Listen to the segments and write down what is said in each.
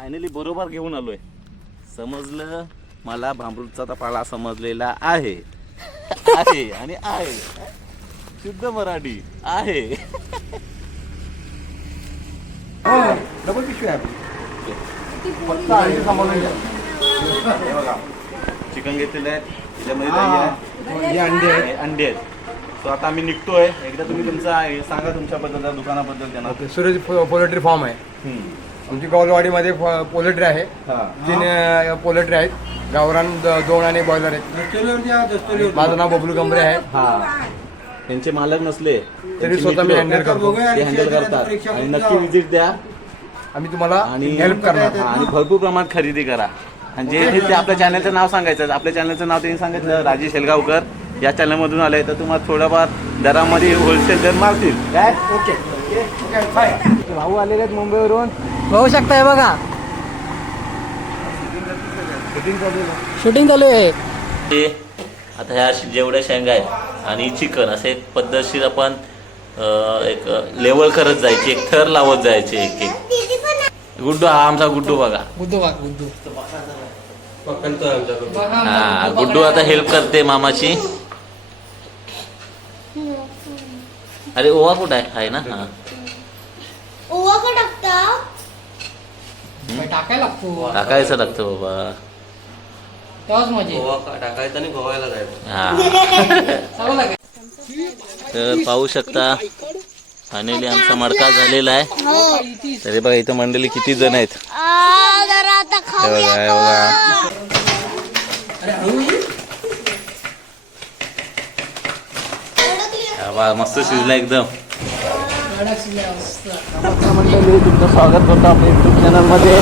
Finally बरोबर घेऊन आलोय. समजलं मला भांबरूटचा पाला समजलेला आहे. आहे आणि आहे शुद्ध मराठी आहे. डबल पिशवी आहे चिकन घेतलेलं आहे, त्याच्यामध्ये दही आहे, अंडे आहेत, अंडे आहेत. तो आता आम्ही निघतोय. एकदा तुम्ही तुमचा सांगा तुमच्याबद्दल, दुकानाबद्दल त्यांना. सूरज पोल्ट्री फार्म आहे. आमची गौलवाडीमध्ये पोल्ट्री आहे. 3 पोल्ट्री आहेत. गावरान 2 आणि बॉयलर आहेत. माझं नाव बबलू गंभरे आहे. त्यांचे मालक नसले तरी स्वतः मी हँडल करतो. ते हँडल करतात आणि नक्की विजिट द्या. आम्ही तुम्हाला आणि हेल्प करणार. आणि भरपूर प्रमाणात खरेदी करा. आणि जे ते आपल्या चॅनलचं नाव सांगायचं. आपल्या चॅनलचं नाव त्यांनी सांगितलं राजेश हेलगावकर या चॅनलमधून आले तर तुम्हाला थोडाफार दरामध्ये होलसेल दर मारतील. काय ओके भाऊ आलेले आहेत मुंबईवरून. बघू शकताय बघा शूटिंग चालू आहे. आता ह्या जेवढ्या शेंगा आहेत आणि चिकन असे एक पद्धतशीर आपण एक लेवल करत जायची, एक थर लावत जायचे. एक एक गुड्डू, हा आमचा गुड्डू बघा. गुड्डू हा गुड्डू आता हेल्प करते मामाची. अरे ओवा कुठं आहे ना. हा ओवा का टाकता? टाकायला लागतो. टाकायचं लागतं बाबा. तेव्हाच मजा. टाकायचं आणि गोव्याला जायचं. हा तर पाहू शकता फायनली आमचा मडका झालेला आहे. तरी बघा इथं मंडळी किती जण आहेत. जरा आता हे खाऊया. बघा, हे बघा. हा बघा, मस्त शिजला एकदम. मंडळी तुमचं स्वागत करतो आपल्या यूट्यूब चॅनलमध्ये.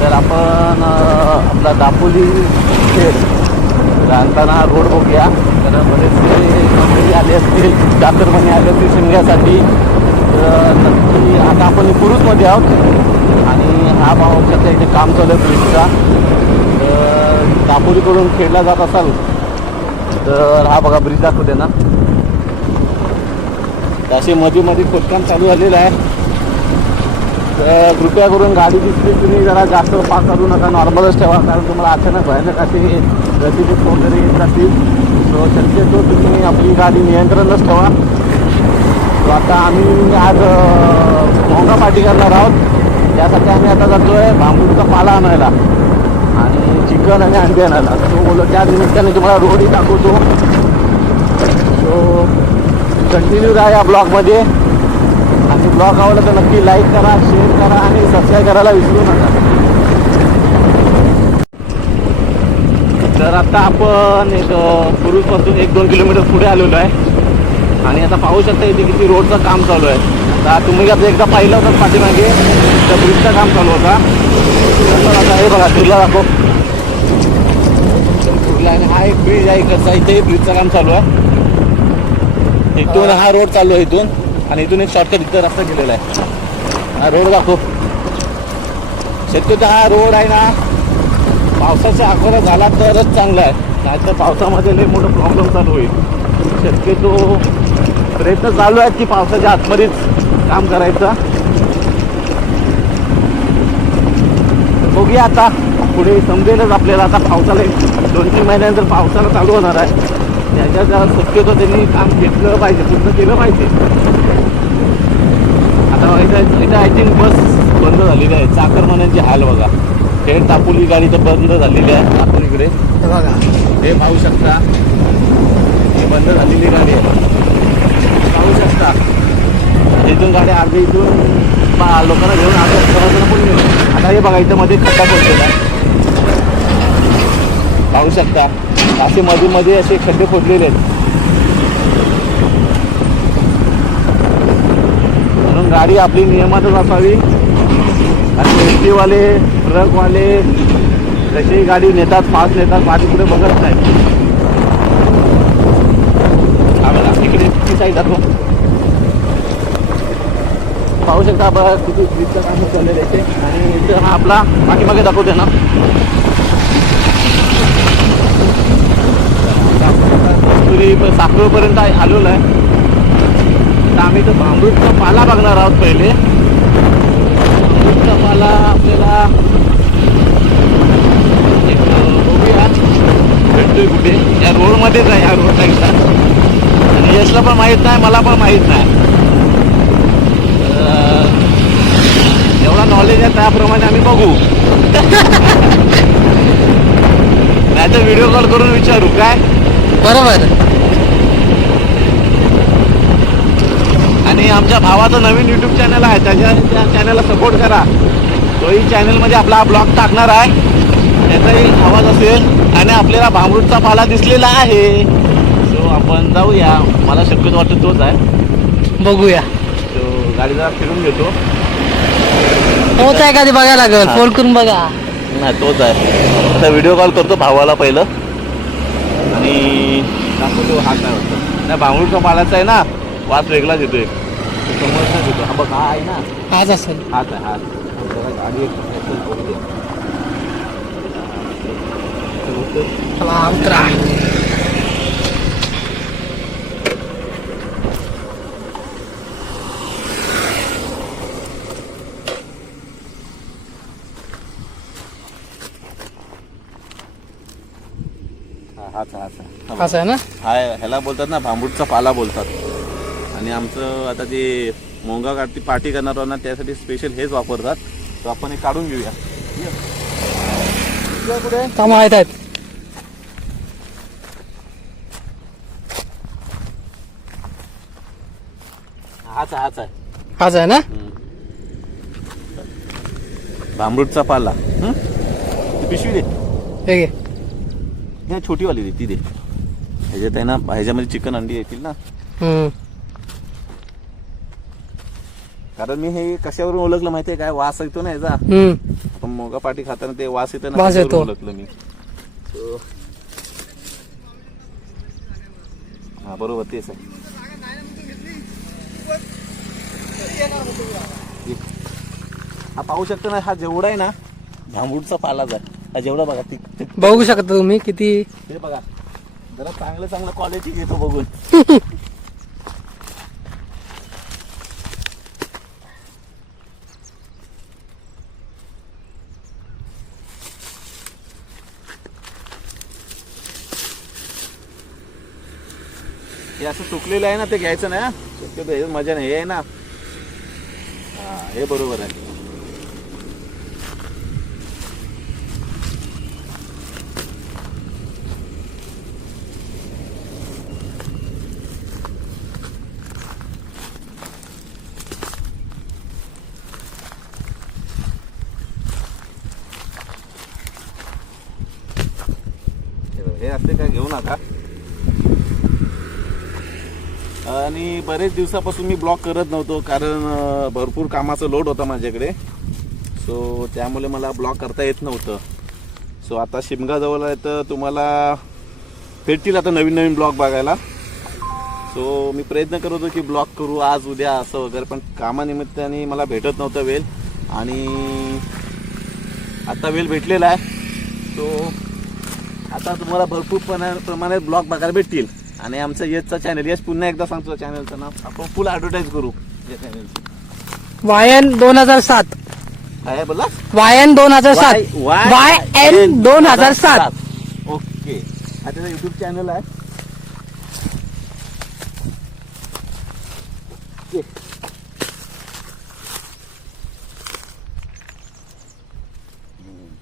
तर आपण आपला दापोली राहताना हा रोड बघूया. तर बरेचसे मंडळी आले असतील, चाकरमानी आले असतील शिमग्यासाठी. तर नक्की आता आपण पुरुषमध्ये आहोत आणि हा भाव त्याचं इथे काम चालू आहे ब्रिजचा. तर दापोलीकडून खेळला जात असाल तर हा बघा ब्रिज दाखवते ना. असे मध्ये मध्ये खोदकाम चालू झालेलं आहे. तर कृपया करून गाडी दिसली तुम्ही जरा जास्त पास करू नका, नॉर्मलच ठेवा. कारण तुम्हाला अचानक भयानक असे गतिरोध वगैरे येत राहतील. सो शक्यतो तुम्ही आपली गाडी नियंत्रणच ठेवा. सो आता आम्ही आज भोंगा पार्टी करणार आहोत. त्यासाठी आम्ही आता जातो आहे भांबरूटचा पाला आणायला आणि चिकन आणि अंडे आणायला. सो बोलो त्या निमित्ताने तुम्हाला रोडही दाखवतो. सो कंटिन्यू राहा या ब्लॉगमध्ये. आणि ब्लॉग आवडला तर नक्की लाईक करा, शेअर करा आणि सबस्क्राईब करायला विसरू नका. तर आता आपण एक पुरुषपासून 1-2 किलोमीटर पुढे आलेलो आहे आणि आता पाहू शकता इथे किती रोडचं काम चालू आहे. आता तुम्ही आता एकदा पाहिलं होतं पाठीमागे तर ब्रिजचं काम चालू होता. तर आता हे बघा तुला दाखव कुठला आणि हा एक ब्रिज आहे इकडचा. इथे ब्रिजचं काम चालू आहे. इथून हा रोड चालू आहे इथून आणि इथून एक शॉर्टकट इथं रस्ता गेलेला आहे. हा रोड दाखव. शक्यतो हा रोड आहे ना पावसाचा अगोदर झाला तरच चांगला आहे. नाही तर पावसामध्ये लई मोठं प्रॉब्लेम चालू होईल. शक्यतो प्रयत्न चालू आहेत की पावसाच्या आतमध्येच काम करायचं. बघूया आता पुढे समजेलच आपल्याला. आता पावसाला 2-3 महिन्यानंतर पावसाला चालू होणार आहे. त्याच्यात शक्यतो त्यांनी काम घेतलं पाहिजे, पूर्ण केलं पाहिजे. आता इथं आय थिंक बस बंद झालेली आहे. चाकरमान्यांचे हाल बघा. थेट दापोली गाडी तर बंद झालेली आहे. दापोलीकडे बघा हे पाहू शकता. ही बंद झालेली गाडी आहे पाहू शकता. इथून गाडी अर्धी इथून लोकांना घेऊन अर्ध्या पण गेलो. आता हे बघा इथं मध्ये खड्डा पडलेला आहे पाहू शकता. असे मध्ये मध्ये असे खड्डे खोदलेले आहेत. म्हणून गाडी आपली नियमातच असावी. आणि एसटीवाले ट्रकवाले जशी गाडी नेतात फास्ट नेतात, माझी पुढे बघत नाही. इकडे किती साईड दाखव पाहू शकता. बघा किती ब्रिजचं काम चाललेलं आहे. आणि इथं हा आपला पाठीमागे दाखवते ना. साखरेपर्यंत आलेलो आहे. तर आम्ही तर भांबरूटचा पाला बघणार आहोत. पहिले भांबरूटचा पाला आपल्याला मध्येच आहे या रोड साईडला, आणि यशला पण माहीत नाही, मला पण माहीत नाही. एवढा नॉलेज आहे त्याप्रमाणे आम्ही बघू. नाही तर व्हिडिओ कॉल करून विचारू काय. बरोबर. आणि आमच्या भावाचं नवीन यूट्यूब चॅनल आहे, त्या चॅनलला सपोर्ट करा. तोही चॅनलमध्ये आपला ब्लॉग टाकणार आहे, त्याचाही आवाज असेल. आणि आपल्याला भांबरूडचा पाला दिसलेला आहे, सो आपण जाऊया. मला शक्यतो वाटतं तोच आहे. बघूया. तो गाडी जरा फिरून घेतो. तोच आहे का ते बघायला लागेल, हा. फोन करून बघा. नाही तोच आहे. आता व्हिडिओ कॉल करतो भावाला पहिलं आणि दाखवतो हा काय वाटतं. नाही भांबरूडचा पालाचा आहे ना, वास वेगळाच येतोय, समोरचाच येतो. हा बघ हा आहे ना, आज असेल. हाच आहे हाच. गाडी चला उतरा. हाच आहे. असं आहे ना. ह्याला बोलतात ना भांबरूडचा पाला बोलतात. आणि आमचं आता ते मोंगा काढती पार्टी करणार आहोत ना, त्यासाठी स्पेशल हेच वापरतात. तो आपण हे काढून घेऊया. कुठे काम आहेत. हाच आहे आज आहे ना. भांबरूडचा पाला. ती पिशवी दे, हे घे. नाही छोटीवाली दे, ती दे. ह्याच्यात आहे ना, ह्याच्यामध्ये चिकन अंडी येतील ना. कारण मी हे कशावरून ओळखलं माहितीये काय, वास येतो ना ह्याचा. आपण मोगा पाटी खाताना ते वास येतो ना, वास येतो. ओळखलं मी. हा बरोबर तेच आहे. हा पाहू शकता ना, हा जेवढा आहे ना भांबरूडचा पालाच आहे. हा जेवढा बघा बघू शकता तुम्ही किती. हे बघा, जरा चांगलं क्वालिटी घेतो बघून. हे असं सुकलेलं आहे ना, ते घ्यायचं नाही. शक्यतो हे मजा नाही. हे आहे ना, हा हे बरोबर आहे. हे असते काय घेऊ नका. आणि बरेच दिवसापासून मी ब्लॉग करत नव्हतो, कारण भरपूर कामाचा लोड होता माझ्याकडे. सो त्यामुळे मला ब्लॉग करता येत नव्हतं. सो आता शिमगा जवळ आहे, तर तुम्हाला भेटतील आता नवीन ब्लॉग बघायला. सो मी प्रयत्न करत होतो की ब्लॉग करू आज उद्या असं वगैरे, पण कामानिमित्ताने मला भेटत नव्हतं वेळ. आणि आता वेळ भेटलेला आहे. सो आता तुम्हाला भरपूर प्रमाणात ब्लॉग बघायला भेटतील. आणि आमचं यशचा चॅनल, यश पुन्हा एकदा सांगतो चॅनलचं नाव, आपण फुल ॲडव्हर्टाईज करू या चॅनलची. YN 2007. काय बोला? YN 2007. YN 2007. ओके. हा त्याचा युट्यूब चॅनल आहे.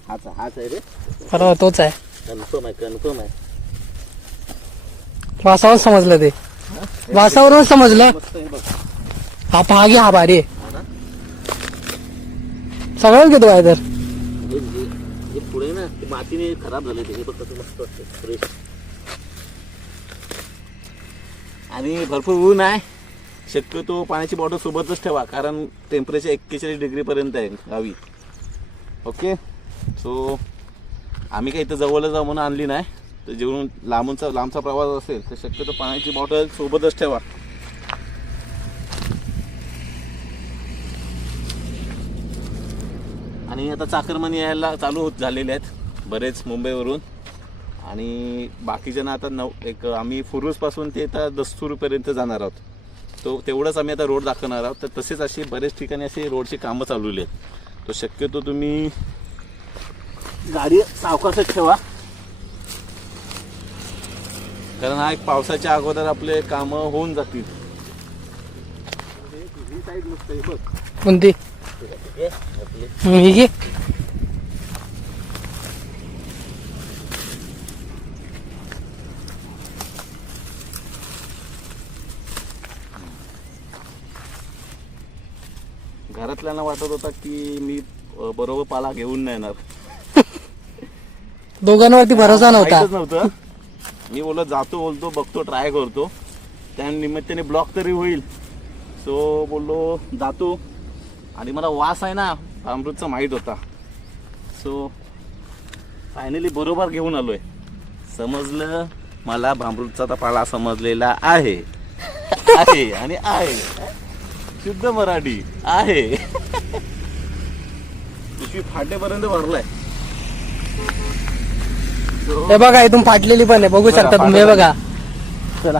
हाच आहे रे. बरोबर तोच आहे. कन्फर्म आहे. वासावरून समजलं ते. वासावरून समजलं. मस्त आहे बघ. हा पहागे हा भारी आहे. सगळं घेतो काय तर. हे पुढे ना ते मातीने खराब झाले ते. हे बघ कसं मस्त वाटतं फ्रेश. आणि भरपूर ऊन आहे. शक्यतो पाण्याची बॉटल सोबतच ठेवा, कारण टेम्परेचर 41 डिग्री पर्यंत आहे गावी. ओके. सो आम्ही काही इथं जवळ जाऊ म्हणून आणली नाही, तर जेवढून लांबचा प्रवास असेल तर शक्यतो पाण्याची बॉटल सोबतच ठेवा. आणि आता चाकरमानी यायला चालू होत झालेले आहेत बरेच मुंबईवरून. आणि बाकीच्यांना आता आम्ही फुरुसपासून ते आता दस्तूरपर्यंत जाणार आहोत. तो तेवढंच आम्ही आता रोड दाखवणार आहोत. तर तसेच अशी बरेच ठिकाणी असे रोडची कामं चालवली आहेत. तो शक्यतो तुम्ही गाडी सावकाशच ठेवा. कारण हा एक पावसाच्या अगोदर आपले कामं होऊन जातील. ही साईड नुसतं हे बघ. कोणती ही घे. घरातल्यांना वाटत होता की मी बरोबर पाला घेऊन नाही येणार. दोघांवरती भरोसा नव्हता. माहीतच नव्हतं. मी जातो बोलतो बघतो ट्राय करतो त्या निमित्ताने ब्लॉक तरी होईल. सो बोललो जातो आणि मला वास आहे ना अमृतचा माहीत होता. सो फायनली बरोबर घेऊन आलोय. समजलं मला भांबरूटचा पाला समजलेला आहे आहे आणि आहे शुद्ध मराठी आहे. पिशवी फाटेपर्यंत भरलाय. हे बघा इथून फाटलेली पण आहे, बघू शकता तुम्ही. हे बघा चला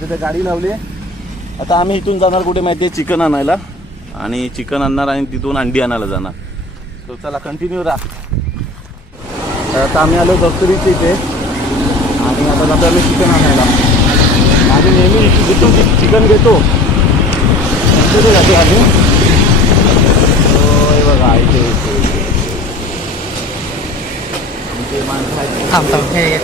तिथे गाडी लावली. आता आम्ही इथून जाणार कुठे माहितीये, चिकन आणायला. आणि चिकन आणणार आणि तिथून अंडी आणायला जाणार. तो चला कंटिन्यू राहा. आता आम्ही आलो दस्तुरीच्या इथे आणि आता जातो आम्ही चिकन आणायला. आम्ही नेहमी जिथून चिकन घेतो तिथे जातो आम्ही. हे बघा इथे माणसं आहेत. थांब थांब हे घे.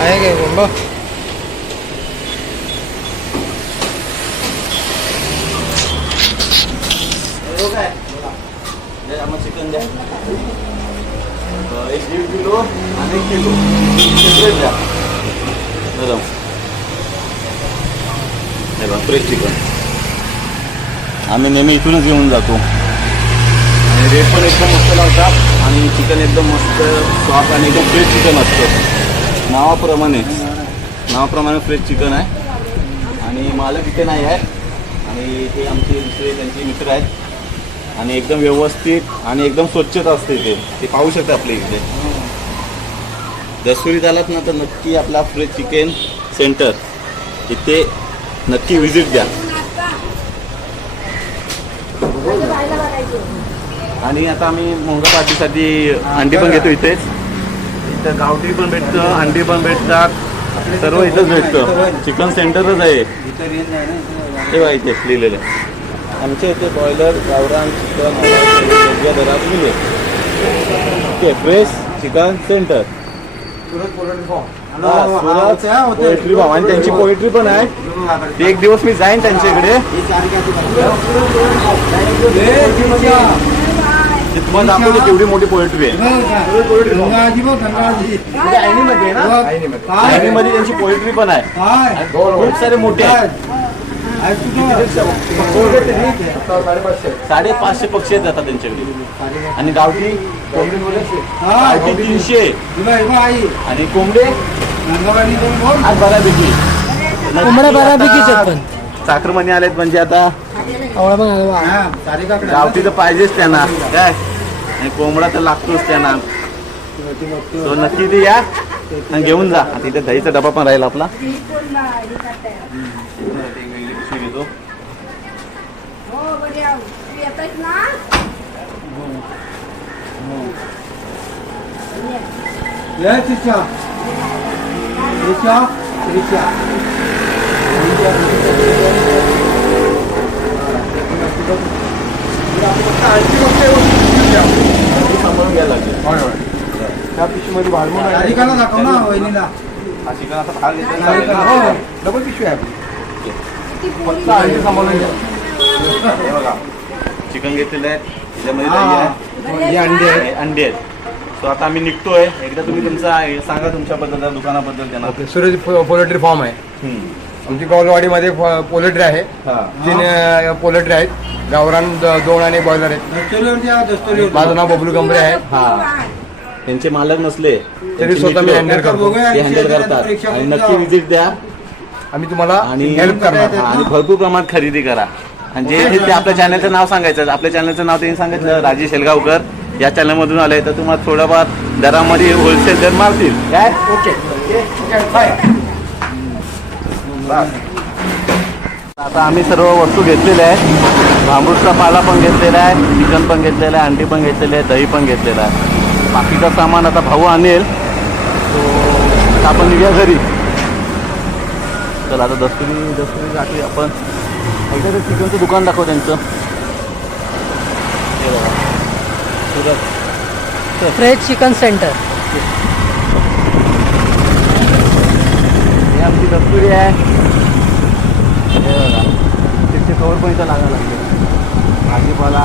आहे काय बोंबा? चिकन द्या 1.5 किलो आणि 1 किलो सेपरेट द्या. बरं हे बघा फ्रेश चिकन आम्ही नेहमी इथूनच घेऊन जातो. आणि रेट पण एकदम मस्त लावतात आणि चिकन एकदम मस्त सॉफ्ट आणि एकदम फ्रेश चिकन असतं. नावाप्रमाणे फ्रेश चिकन आहे. आणि मालक इथे नाही आहे आणि ते आमचे दुसरे त्यांचे मित्र आहेत. आणि एकदम व्यवस्थित आणि एकदम स्वच्छता असते ते पाहू शकता आपल्या इथे. दसुरीत आलात ना तर नक्की आपला फ्रेश चिकन सेंटर इथे नक्की व्हिजिट द्या. आणि आता आम्ही मोंगा पार्टीसाठी अंडी पण घेतो इथेच. इथं गावठी पण भेटतं, अंडी पण भेटतात, सर्व इथंच भेटतं. चिकन सेंटरच आहे हे बघा इथे लिहिलेलं आहे. आमच्या इथे बॉयलर गावरान चिकन योग्य दरात मिळेल. Okay fresh chicken centre Surat poultry farm. Surat poetry farm आणि त्यांची पोएट्री पण आहे. ते एक दिवस मी जाईन त्यांच्याकडे. तुम्हाला दाखवतो केवढी मोठी पोएट्री आहे. मध्ये त्यांची पोएट्री पण आहे. खूप सारे मोठे आहेत. 550 पक्षी आहेत आता त्यांच्याकडे. आणि गावठी 300 आणि कोंबडे आज बऱ्यापैकी कोंबड्या बऱ्यापैकीच आहेत. पण चाकरमानी आलेत म्हणजे आता आवडा पण आलं बा. गावठी तर पाहिजेच त्यांना काय आणि कोंबडा तर लागतोच त्यांना. तो नक्की ते या आणि घेऊन जा. तिथे दहीचा डबा पण राहील आपला. घेतो सांभाळून घ्यायला लागेल. त्या पिशवीमध्ये भाजून दाखव ना वहिनीला. हा चिकन आता भाग घेतला डबल पिशवी आहे आपली. फक्त अंडी सांभाळून घ्या. हे बघा चिकन घेतलेलं आहे. त्याच्यामध्ये दही आहे, हे अंडे आहेत. अंडे आहेत. सो आता आम्ही निघतोय. एकदा तुम्ही तुमचा सांगा तुमच्याबद्दल दुकानाबद्दल त्यांना. सुरत पोल्ट्री फॉर्म आहे. आमची गौलवाडीमध्ये पोल्ट्री आहे. 3 पोल्ट्री आहेत. गावरान 2 आणि बॉयलर आहेत. माझं नाव बबलू कंबरे आहे. हा त्यांचे मालक नसले तरी स्वतः मी हँडल करतो. ते हँडल करतात. आणि नक्की विजिट द्या आम्ही तुम्हाला आणि हेल्प करणार. आणि भरपूर प्रमाणात खरेदी करा. आणि जे ते आपल्या चॅनलचं नाव सांगायचं. आपल्या चॅनलचं नाव त्यांनी सांगितलं राजेश शेलगावकर या चॅनलमधून आलंय तर तुम्हाला थोडंफार दरामध्ये होलसेल दर मारतील काय. Okay bye. आता आम्ही सर्व वस्तू घेतलेल्या आहेत. भांबरूटचा पाला पण घेतलेला आहे, चिकन पण घेतलेलं आहे, अंडी पण घेतलेली आहे, दही पण घेतलेलं आहे. बाकीचं सामान आता भाऊ आणेल. तो आपण निघूया घरी. चला आता दस्तुरी गाठी आपण एकदा ते चिकनचं दुकान दाखव त्यांचं. हे बघा सुरत फ्रेश चिकन सेंटर. हे आमची दस्तुरी आहे. हे बघा तिथे कवर पण इथं लागायला लागले. भाजीपाला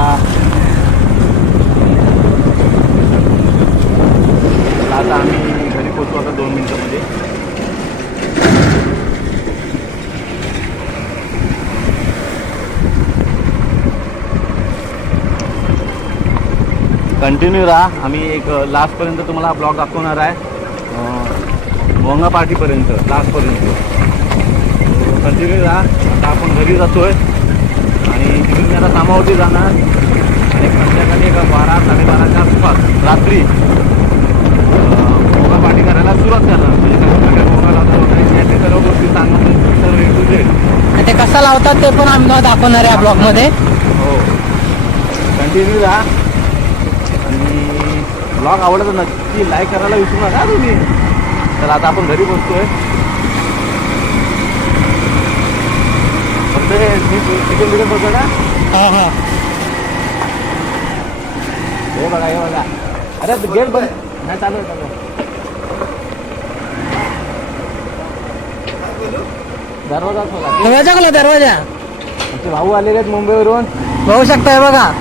आता आम्ही घरी पोचतो आता 2 मिनिटामध्ये. कंटिन्यू राहा. आम्ही एक लास्टपर्यंत तुम्हाला ब्लॉग दाखवणार आहे, भोंगा पार्टीपर्यंत लास्टपर्यंत. कंटिन्यू राहा. आता आपण घरी जातो आहे आणि तिकडून आता कामावरती जाणार आणि संध्याकाळी एका 12-12:30च्या आसपास रात्री भोंगा पार्टी करायला सुरुवात करणार. म्हणजे सगळ्या भोंगा लावतो वगैरे ते सर्व गोष्टी सांगत सर्व A to Z. आणि ते कसं लावतात ते पण आम्ही दाखवणार आहे या ब्लॉगमध्ये. हो कंटिन्यू राहा आणि ब्लॉग आवडला तर नक्की लाईक करायला विसरू नका तुम्ही. तर आता आपण घरी पोचतोय. फक्त चिकन बिकन बघा ना. हे बघा हे बघा. अरे गेट बंद नाही, चालू आहे. दरवाजा खोला. दरवाजा खोला दरवाजा. आमचे भाऊ आलेले आहेत मुंबईवरून. बघू शकताय बघा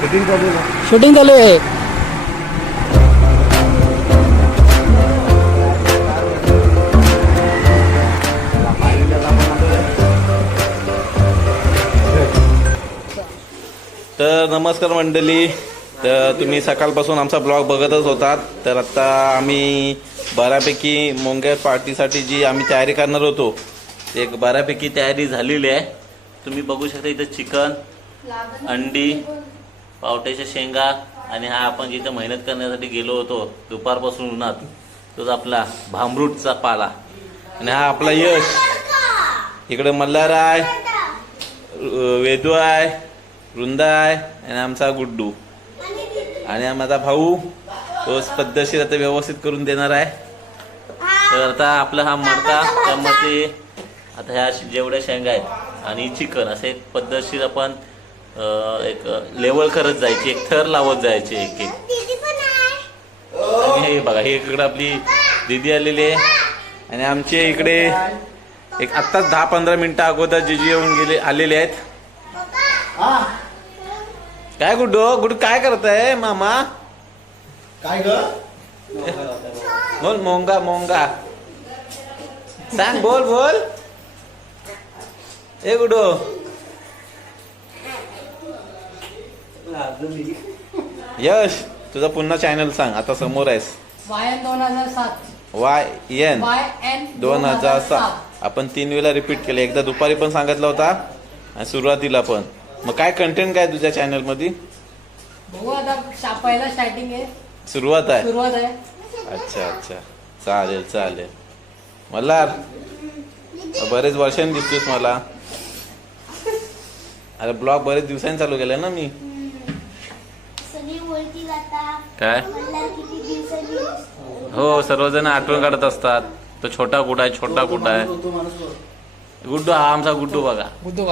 शूटिंग चालू आहे. शूटिंग चालू आहे. तर नमस्कार मंडळी. तर तुम्ही सकाळपासून आमचा ब्लॉग बघतच होतात. तर आता आम्ही बऱ्यापैकी मोंगेर पार्टीसाठी जी आम्ही तयारी करणार होतो एक बऱ्यापैकी तयारी झालेली आहे. तुम्ही बघू शकता इथं चिकन, अंडी, पावट्याच्या शेंगा आणि हा आपण जिथं मेहनत करण्यासाठी गेलो होतो दुपारपासून उन्हात, तोच आपला भांबरूटचा पाला. आणि हा आपला यश. इकडे मल्हार आहे, वेदू आहे, वृंदा आहे आणि आमचा गुड्डू आणि माझा भाऊ. तोच पद्धतशीर आता व्यवस्थित करून देणार आहे. तर आता आपला हा मडका, त्यामध्ये आता ह्या जेवढ्या शेंगा आहेत आणि चिकन असे पद्धतशीर आपण एक लेवल करत जायची, एक थर लावत जायचे एक एक. आणि हे बघा हे इकडे आपली दीदी आलेली आहे आणि आमचे इकडे एक आत्ताच 10-15 मिनिटं अगोदर जिजू येऊन आलेले आहेत. काय गुड्डू काय करताय मामा? काय ग बोल. मोंगा सांग. बोल ए गुड्डू. यश तुझा पुन्हा चॅनल सांग. आता समोर आहेस. YN 2007. YN 2007. आपण 3 वेळा रिपीट केले. एकदा दुपारी पण सांगितलं होता आणि सुरुवातीला पण. मग काय कंटेंट काय तुझ्या चॅनल मध्ये? बघू आता पहिला स्टार्टिंग आहे, सुरुवात आहे. अच्छा चालेल. मल्हार बरेच वर्षांनी दिसतोस मला. अरे ब्लॉग बरेच दिवसांनी चालू केलाय ना मी. सगळी ओळखी जातात. काय मला किती दिवसांनी हो सर्वजण आठवण काढत असतात. तो छोटा कुठं आहे. गुड्डू हा आमचा गुड्डू बघा. गुड्डू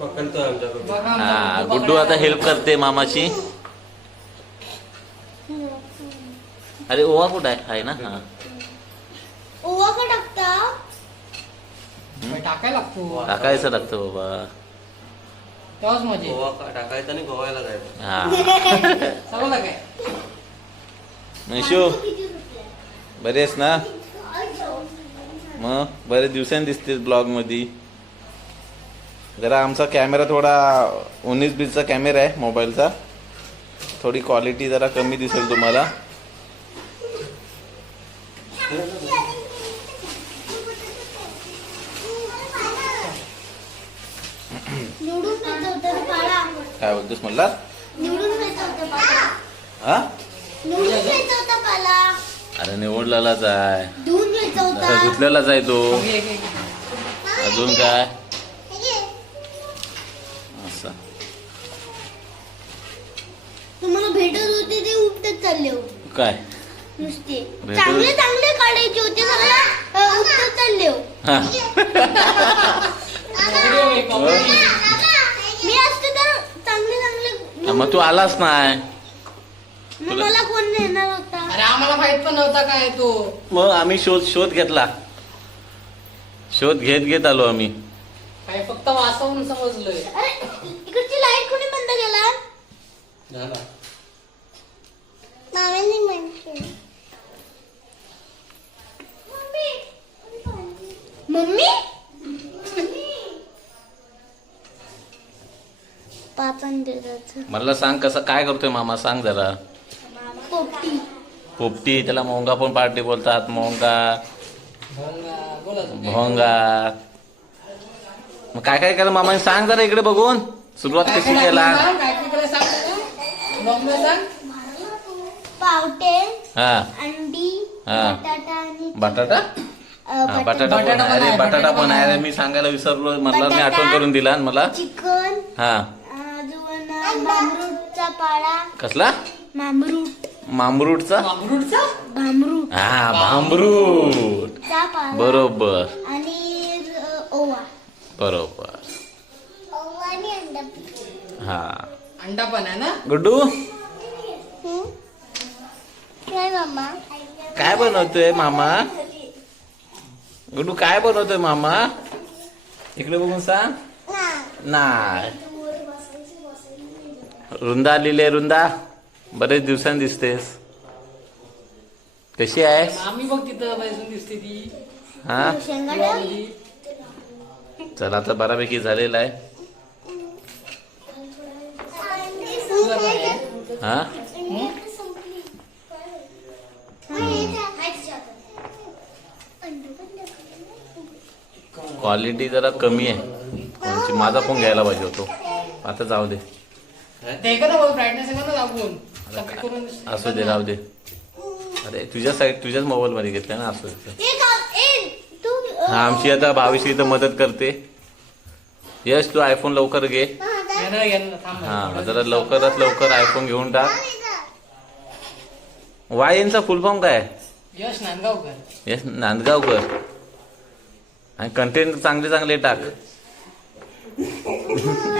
पकडतो आमच्याकडून. हा गुड्डू आता हेल्प करते मामाची. अरे ओवा कुठं आहे ना. हा ओवा का टाकता? टाकायला लागतो. टाकायचं लागतं बाबा. तेव्हाच मजा. गोवा टाकायचं आणि गोव्याला जायचं. हा सगळं काय. निशू बरी आहेस ना? मग बरेच दिवसांनी दिसते ब्लॉग मध्ये. जरा आमचा कॅमेरा थोडा 19-20चा कॅमेरा आहे मोबाईलचा. थोडी क्वालिटी जरा कमी दिसेल तुम्हाला. काय बोलतोस म्हणला? हा पाला. अरे निवडलेलाच आहे. धुवून घ्यायचा होता. आता धुतलेलाच आहे तो. अजून काय असं तुम्हाला भेटत होते ते उपटत चालले हो काय नुसते भेटत- चांगले चांगले काढायचे होते सगळं उपटत चालले हो हा. मी असते तर चांगले चांगले मग तू आलास नाही. मग मला कोण नेणार होता अरे आम्हाला माहित पण नव्हता काय तो. मग आम्ही शोध घेतला. शोध घेत आलो आम्ही. काय फक्त वाचवून समजलोय. अरे इकडची लाईट कोणी बंद केला झाला. मामाने म्हणते मम्मी पापन देतात मला सांग कसं काय करतोय मामा सांग जरा. पोपटी पोपटी त्याला मोंगा पण पार्टी बोलतात. मोंगा बोला भोंगा. मग काय काय केलं मामाने सांग जरा इकडे बघून. सुरुवात कशी केला. पावटे हा अंडी हा. बटाटा आणि बटाटा हा, बटाटा पण आहे. अरे बटाटा पण आहे. मी सांगायला विसरलो. म्हटलं मी आठवण करून दिला आणि मला. चिकन हा अजून मामरूटचा पाळा कसला मामरूट मामरूटचा भामरूट हा भांबरूट चा पाळा बरोबर आणि ओवा बरोबर. ओवा आणि अंडा हा अंडा पण आहे ना. गुड्डू काय मामा काय बनवतोय मामा. गुड्डू काय बनवतोय मामा. इकडे बघून सांग. नाही रुंदा आलेली आहे. रुंदा बरेच दिवसांनी दिसतेस. कशी आहे. आम्ही बघ तिथं बैसून दिसते ती. हा शेंगाडा चला आता बऱ्यापैकी झालेला आहे. हा क्वालिटी जरा कमी आहे. कोणची माझा फोन घ्यायला पाहिजे होतो. आता जाऊ दे. ते एखादा ब्राईटनेस आहे ना दाखवून कमी करून दिसते. असू दे राहू दे. अरे तुझ्याच मोबाईल मध्ये घेतलं ना. असू दे. हा आमची आता भावीशी इथं मदत करते. यश तू आयफोन लवकर घे. येणार थांब. हा जरा लवकरात लवकर आयफोन घेऊन टाक. वायचा फुल फॉर्म काय. यश नांदगावकर. यश नांदगावकर. आणि कंटेंट चांगले चांगले टाक.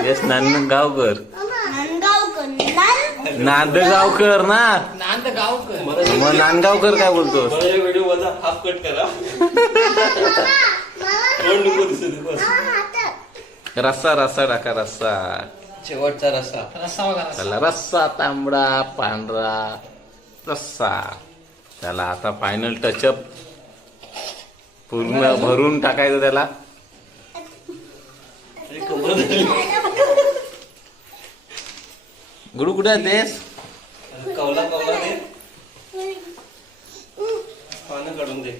यश नांदगावकर नांदगावकर ना. नांदगावकर मग नांदगावकर काय बोलतोस. व्हिडिओ वजा हाफ कट करा. तोंड नको दिसू दे बस. रस्सा रस्सा टाका रस्सा. शेवटचा रस्सा. रस्सा वगैरे त्याला रस्सा तांबडा पांढरा रस्सा. त्याला आता फायनल टचअप पूर्ण भरून टाकायचं त्याला. गुडू कुठे आहे तेच. कवला दे. पानं काढून दे.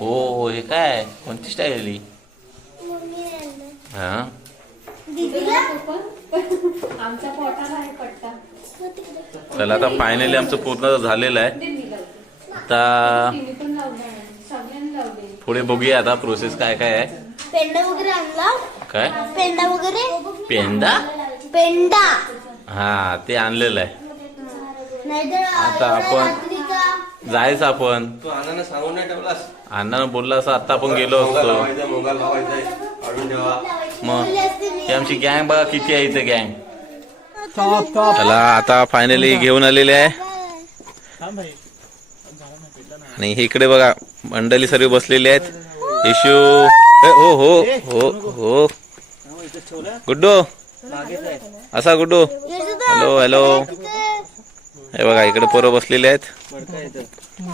हो हे काय कोणती स्टाईल. हा चला आता फायनली आमचं पूर्ण झालेलं आहे. आता पुढे बघूया आता प्रोसेस काय काय आहे. पेंडा वगैरे आणला. काय पेंडा वगैरे पेंडा हा ते आणलेलं आहे. नाहीतर आता आपण रात्रीचा जायचं. आपण तू अण्णांना सांगून नाही ठेवलास. अण्णानं बोलला असं आता आपण गेलो असतो. मोबाईल लावायचा काढून ठेवा. मग ही आमची गँग बघा किती आहे इथे गँग. चला आता फायनली घेऊन आलेले आहे. आणि इकडे बघा मंडळी सर्व बसलेली आहेत. इशू हो हो हो हो गुड्डू असा गुड्डू हॅलो हॅलो. हे बघा इकडे पोरं बसलेले आहेत.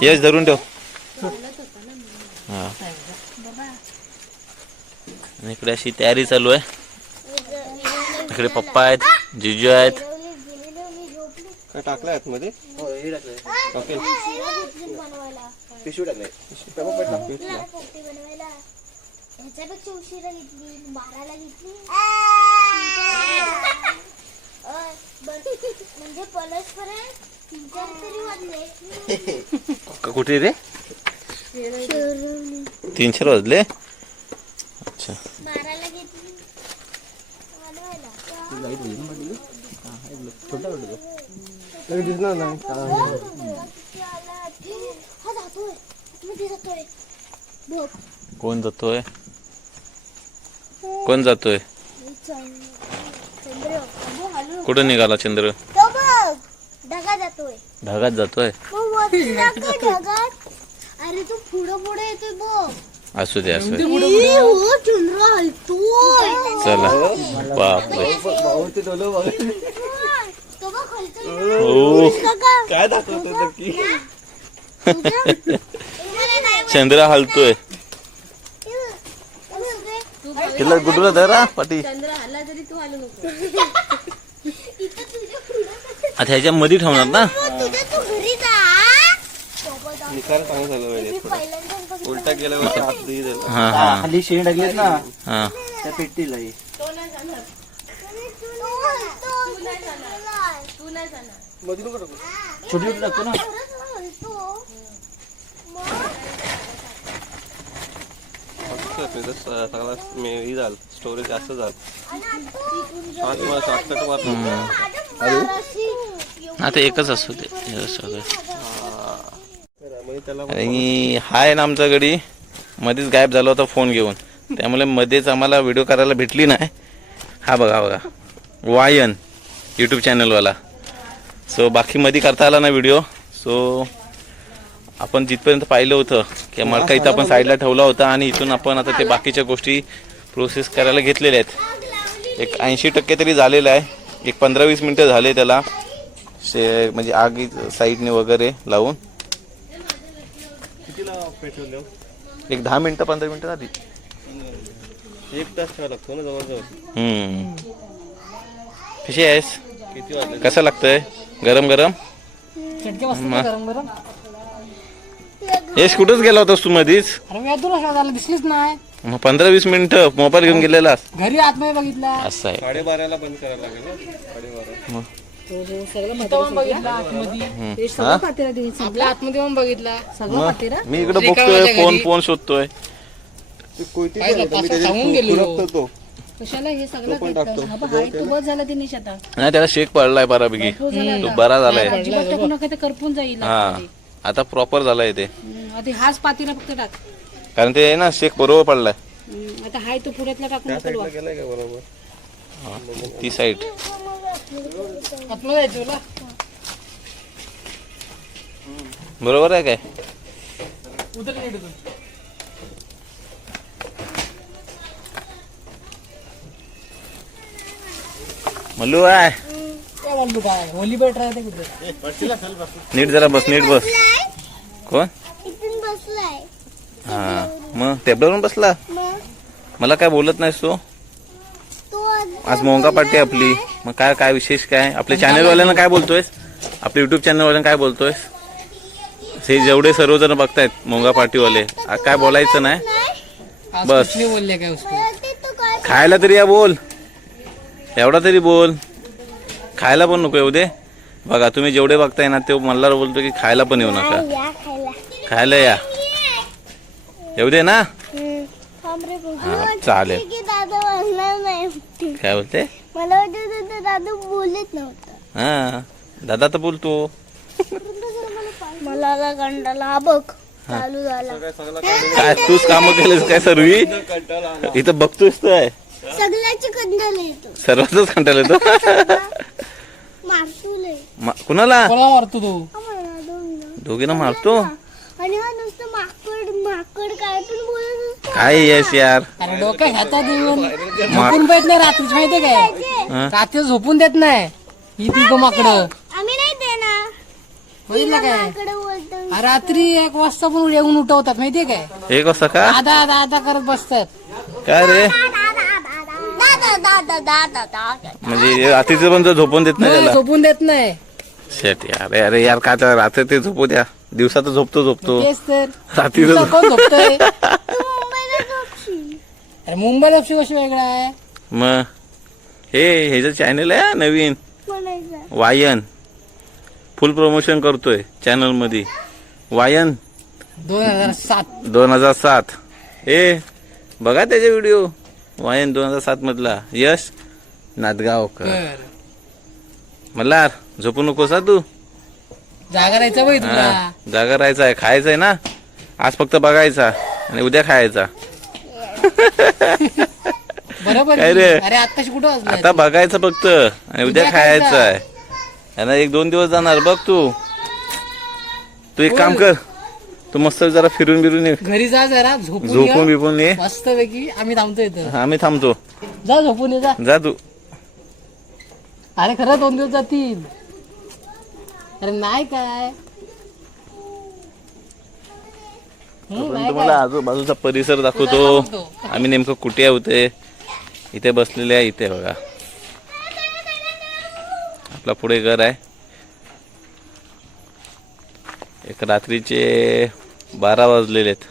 यश धरून ठेव. हा इकडे अशी तयारी चालू आहे. इकडे पप्पा आहेत जिजू आहेत. काय टाकलं आतमध्ये. पिशवी टाकलाय. ह्याच्यापेक्षा उशिरा घेतली 12ला घेतली. म्हणजे परस्पर्यंत 3-4 तरी वाजले. कुठे रे? 3 वाजले. अच्छा. 12ला घेतली बनवायला. दिसणार नाही हा जातोय. मध्ये जातोय. बघ. कोण जातोय? कोण जातोय? चंद्र. हॅलो. कुठं निघाला चंद्र? तो बघ. ढगा जातोय. ढगात जातोय. मग वरती जातोय ढगात. अरे तू पुढे येतोय बघ. असू दे असू दे. हो चंद्र हलतोय. चला बापरे. तो बघ हलतोय. ओ काय दाखवतो नक्की चंद्र हलतोय. तिला गुडूला धरा पाठी. आता ह्याच्या मध्ये ठेवणार ना. निकाल चांगलं झालं पाहिजे उलटा गेल्यावर आतही झालं हा हा खाली शेण टाकलेत ना हा. त्या पेटीला हे. छोटी छोटी टाकतो ना. सगळा हे झालं स्टोरेज जास्त झालं शॉर्टकट मारलं आता एकच असू दे हे सगळं. म्हणजे त्याला आणि हा आहे ना आमचा गडी मध्येच गायब झाला होता फोन घेऊन, त्यामुळे मध्येच आम्हाला व्हिडिओ करायला भेटली नाही. हा बघा बघा वायन यूट्यूब चॅनलवाला. सो बाकी मध्ये करता आला ना व्हिडिओ. सो आपण जिथपर्यंत पाहिलं होतं की मडका इथं आपण साईडला ठेवला होता आणि इथून आपण आता ते बाकीच्या गोष्टी प्रोसेस करायला घेतलेल्या आहेत. एक 80% तरी झालेलं आहे. एक 15-20 मिनटं झाले त्याला म्हणजे आग साईडने वगैरे लावून. कितीला पेट्रोल एक 10 मिनटं 15 मिनटं झाली. 1 तास ठेवा लागतो ना जवळजवळ. कशी आहेस? किती वाजले? कसं लागतंय? गरम गरम. चटके बसतात गरम गरम. यश कुठंच गेला होतास तू मधीच? अरे मी तुला शोधायला दिसलीच नाही. मग 15-20 मिनिटं मोबाईल घेऊन गेलेलास. घरी आतमध्ये बघितला. असं आहे. 12:30ला बंद करायला लागेल ना 12:30. सगळं बघितला आतमध्ये. हा? आपल्या आतमध्ये पण बघितला सगळं पातेरा. मी इकडे बघतोय फोन शोधतोय. ते कोयती काय ठेवलं, मी पाच-सहा सांगून त्याच्यात गेलेलो. खुरपतो तो. कशाला हे सगळं तो पण टाकतो. तू बस झाला ते निशात. नाही त्याला शेक पडलाय बऱ्यापैकी. तो बरा झालाय. अजिबात टाकू नका, ते करपून जाईल. हा आता प्रॉपर झालाय ते. आता हाच पातेरा फक्त टाक. कारण ते आहे ना शेक बरोबर पडलाय. आता हाय तो पुढ्यातला टाकून त्या नको. साईडला गेलाय का बरोबर? ती साईड आतमध्ये जायचं तुला. बरोबर आहे काय? उतर नीट उतर. मल्लू आहे काय म्हणतो काय होली बेट राहते कुठे. नीट जरा बस. नीट बस. कोण? इथून बसलाय. हा मग टेबलवरून बसला. मग मला काय बोलत नाहीस तू? तो आज मोंगा पार्टी आहे आपली. मग काय काय विशेष काय? आपल्या चॅनलवाल्यांना काय बोलतोयस? आपल्या युट्यूब चॅनलवाल्यांना काय बोलतोयस? हे जेवढे सर्वजण बघतायत मोंगा पार्टीवाले काय बोलायचं नाही. आज बस. कुछ नहीं बोलले काय उसको. तो काय खायला तरी या बोल. एवढा तरी बोल. खायला पण नको येऊ दे. बघा तुम्ही जेवढे बघताय ना ते मल्हार बोलतो की खायला पण येऊ नका. या खायला. खायला या येऊ दे ना. थांब रे बघू. हा चालेल. की दादा म्हणणार नाही. काय बोलते? मला वाटतं तर दादा बोलत नव्हता. हा दादा तर बोलतो. मला कंटाळा बघ चालू झाला. काय तूच काम केलेस काय सर्वी? इथं बघतोयस तर सगळ्याची कंटाळा येतो. सर्वांचाच कंटाळा येतो. मारतोय. कुणाला? कोणाला मारतो तू? दोघींना मारतो. आणि हा नुसतं माकड काय पण बोलत असतो. काय यश यार. अरे डोक्या घातात येऊन झोपून पेट नाही रात्रीच माहितीये काय? रात्री झोपून देत नाही ही तिघ माकडं. आम्ही नाही देणार. बघितलं काय? माकडं बोलतो. रात्री 1 वाजता पण येऊन उठवतात माहितीये काय? एक वाजता का? दादा दादा करत बसतात. काय रे दादा. म्हणजे रात्रीचं पण झोपून देत नाही त्याला. झोपून देत नाही. शेट यार. अरे यार काय तर रात्री ते झोपू द्या. दिवसा तर झोपतो. तेच तर रात्री दिवसा कोण झोपतोय? मुंबईला झोपशील. अरे मुंबईला कशी वेगळा आहे. मग हे ह्याचं चॅनल आहे नवीन वायन फुल प्रमोशन करतोय चॅनल मध्ये. वायन 2007 ए बघा त्याचे व्हिडिओ. वायन 2007 मधला यश नादगावकर. मल्हार झोपू नकोस हा तू. जागा राहायचं बाई तुला. हा, जागा राहायचा आहे, खायचंय ना. आज फक्त बघायचा आणि उद्या खायचा. बरोबर काय रे? अरे आत्ताशी कुठं वाजलं? आता बघायचं फक्त आणि उद्या खायचं आहे. यांना 1-2 दिवस जाणार बघ. तू एक काम कर, तू मस्त जरा फिरून बिरून ये. घरी जा जरा झोपून बिपून ये. मस्त पैकी आम्ही थांबतो इथं. आम्ही थांबतो. जा झोपून ये जा. जा तू. अरे खरं 2 दिवस जातील. अरे नाही काय तुम्हाला आजूबाजूचा परिसर दाखवतो. आम्ही नेमकं कुठे होते. इथे बसलेले आहे. इथे बघा आपला पुढे घर आहे. एक रात्रीचे 12 वाजलेले आहेत.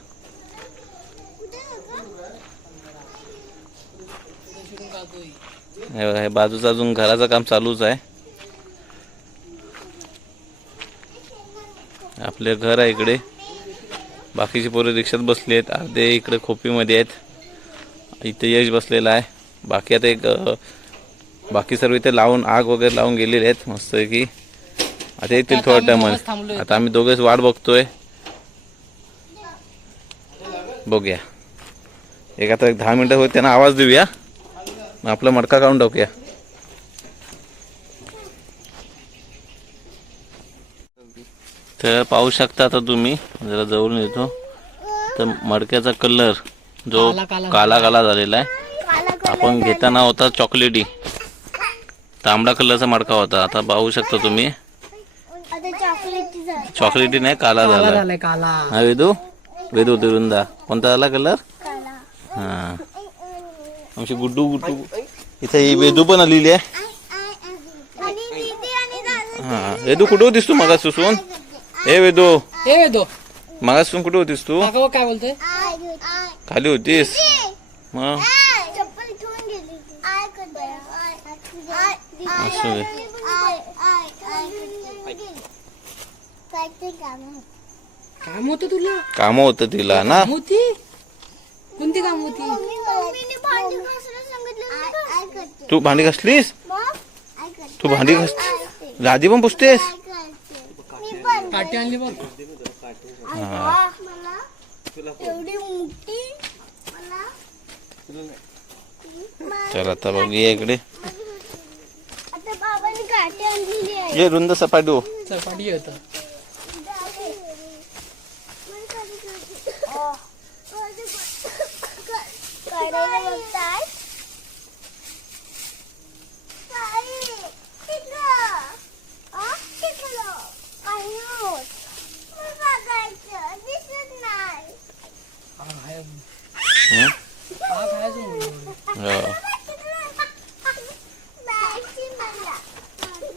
हे बघा, हे बाजूचं अजून घराचं काम चालूच आहे. आपले घर आहे इकडे. बाकीची पोरं रिक्षात बसली आहेत. अर्धे इकडे खोपीमध्ये आहेत. इथे यश बसलेला आहे. बाकी आता बाकी सर्व इथे लावून आग वगैरे लावून गेलेले आहेत मस्त की. आता येतील थोडा टाइम. आता आम्ही दोघेच वाट बघतोय. बघूया एक 10 मिनिटं होत त्यांना आवाज देऊया. मग आपला मडका काढून टाकूया. तर पाहू शकता आता तुम्ही, जरा जवळून येतो तर मडक्याचा कलर जो काला काला झालेला आहे. आपण घेताना होता चॉकलेटी, तांबडा कलरचा मडका होता. आता पाहू शकता तुम्ही चॉकलेटी नाही काला झाला. काला. हा वेदू तिरुंदा कोणता झाला कलर? हा आमची गुड्डू इथे ही वेदू पण आलेली आहे. हा वेदू कुठे होतीस तू मगा सुसून? ए वेदू मगासून कुठे होतीस तू? काय बोलतोय? खाली होतीस मग. असू दे. काम होतं तुला? काम होतं तिला ना. होती कोणती काम होती? तू भांडी घासलीस? तू भांडी घास लादी पण पुसतेस? काठी आणली बघ. चल आता बघूया इकडे. ये रुंद सपाटी हो. चपाटी होत.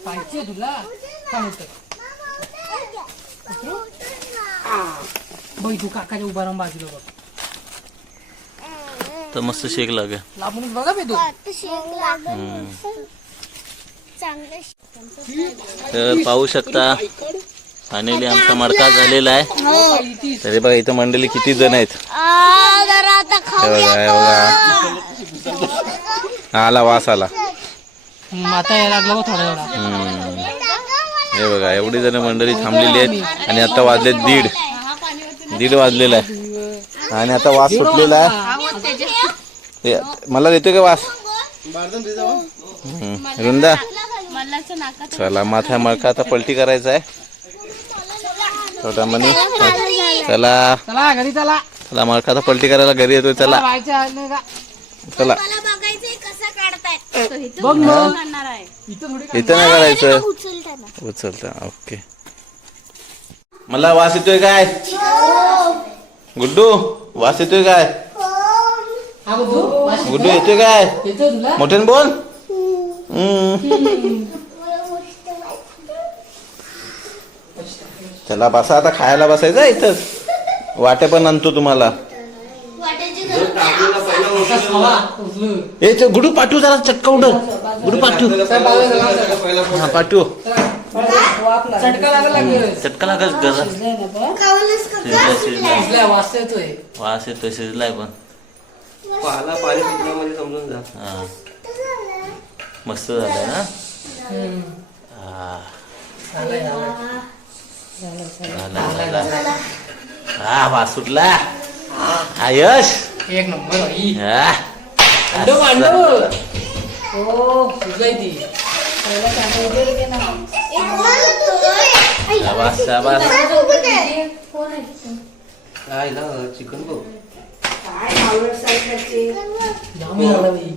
पाहिजे तुला काय होत बघ. तू काकाच्या उभा राहून बाजूला बघ. तर मस्त शेक लागेल. लांबूनच बघा बे तू. तर पाहू शकता फायनली आमचा मडका झालेला आहे. तरी बघा इथं मंडळी किती जण आहेत. आला वास आला. आता यायला लागला थोडा थोडा. हे बघा एवढी जण मंडळी थांबलेली आहेत. आणि आता वाजले 1:30 वाजलेला आहे. आणि आता वास सुटलेला आहे. मला देतोय का वास? रुंदा चला माथा मडका आता पलटी करायचा आहे. छोटा मनी चला चला घरी चला. चला मडका आता पलटी करायला घरी येतोय. चला चला बघ मग. इथं नाही करायचं. उचलता ओके. मला वास येतोय काय? गुड्डू वास येतोय काय? गुड्डू येतोय काय? मोठ्याने बोल. चला बसा आता खायला बसायचं इथंच. वाटे पण आणतो तुम्हाला. असं हवा उचलून. हे ते गुडू पाठवू जरा चटका उडल गुडू पाठवू हा पाठवू चटका लागला चटका लागल गजा कावलंच का? शिजलाय, वास येतोय. वास येतोय शिजलाय पण पाला पाणी सुटण्यामध्ये समजून जा. हा मस्त झालं ना हम्म. हा झालंय, झालंय. झालं हा वास सुटला हा यश एक नंबर बाई. हा अंडो मांडो. हो शिजलाय ती. शाबास शाबास काय ना चिकन बघ. जाम झालं बाई.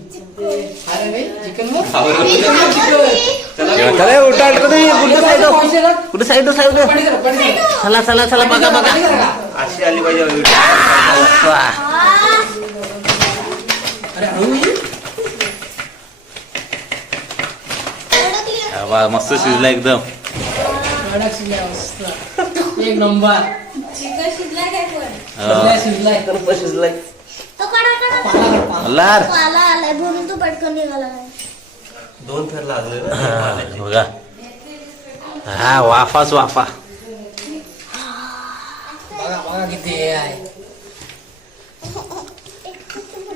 अरे बाई, चिकन बघ. चला उलटा कुठे साईड चला चला चला बघा बघा अशी आली पाहिजे अरे हळू ये. शाबास मस्त शिजला एकदम कडक शिजलाय मस्त. एक नंबर. चिकन शिजलाय काय पण? शिजलाय. तो कडा मल्हार पाला आलाय म्हणून तो पटकन निघाला नाही. 2 फेर लागले ना. हा, बघा हा वाफाच वाफा बघा बघा किती हे आहे.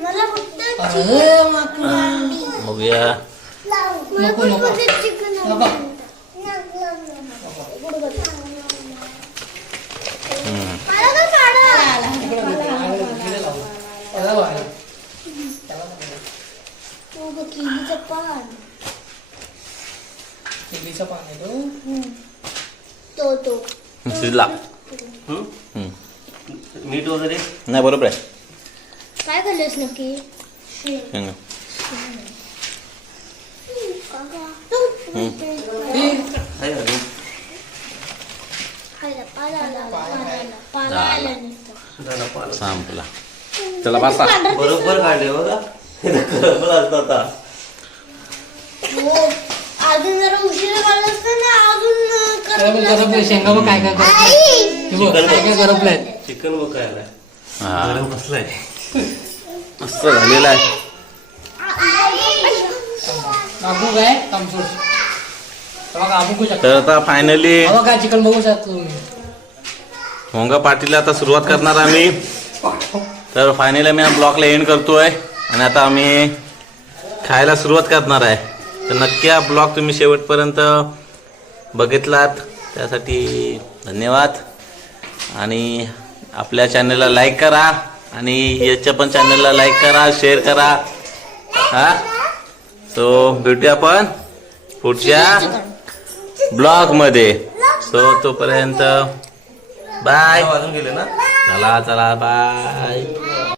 मला फक्त अरे माकूड. बघूया नको नको चिकन नको. मला तो काढा. त्याला बघा. तो बघ, किलीचं पान. किलीचं पान आहे तो. तो शिजला मीठ वगैरे नाही बरोबर आहे काय खाल्लंस नक्की? हम्म. आहे अजून. खायला पाला आला. पाला आला नुसतं. झाला पाला. संपला चला बसा बरोबर काढले बघा. करपला असता आता. हो, अजून जरा उशिरा काढलं असतं ना, अजून गरम शेंगा बघ काय काय करतात. आई, हे बघ, काय काय गरमलाय. चिकन बघ काय आलाय. हा गरम बसलाय. मस्त झालेला आहे बाबू काय कमसूर. बघा बघू शकता. तर आता फायनली काय चिकन बघू शकता तुम्ही. होंगा पार्टीला आता सुरुवात करणार आम्ही तर फायनली आम्ही ब्लॉगला एंड करतोय आणि आता आम्ही खायला सुरुवात करणार आहे तर नक्की हा ब्लॉग तुम्ही शेवटपर्यंत बघितलात त्यासाठी धन्यवाद आणि आपल्या चॅनलला लाईक करा आणि याच्या पण चॅनलला लाईक करा शेअर करा हा सो भेटूया आपण पुढच्या ब्लॉगमध्ये सो तोपर्यंत बाय वाजून गेले ना. चला चला बाय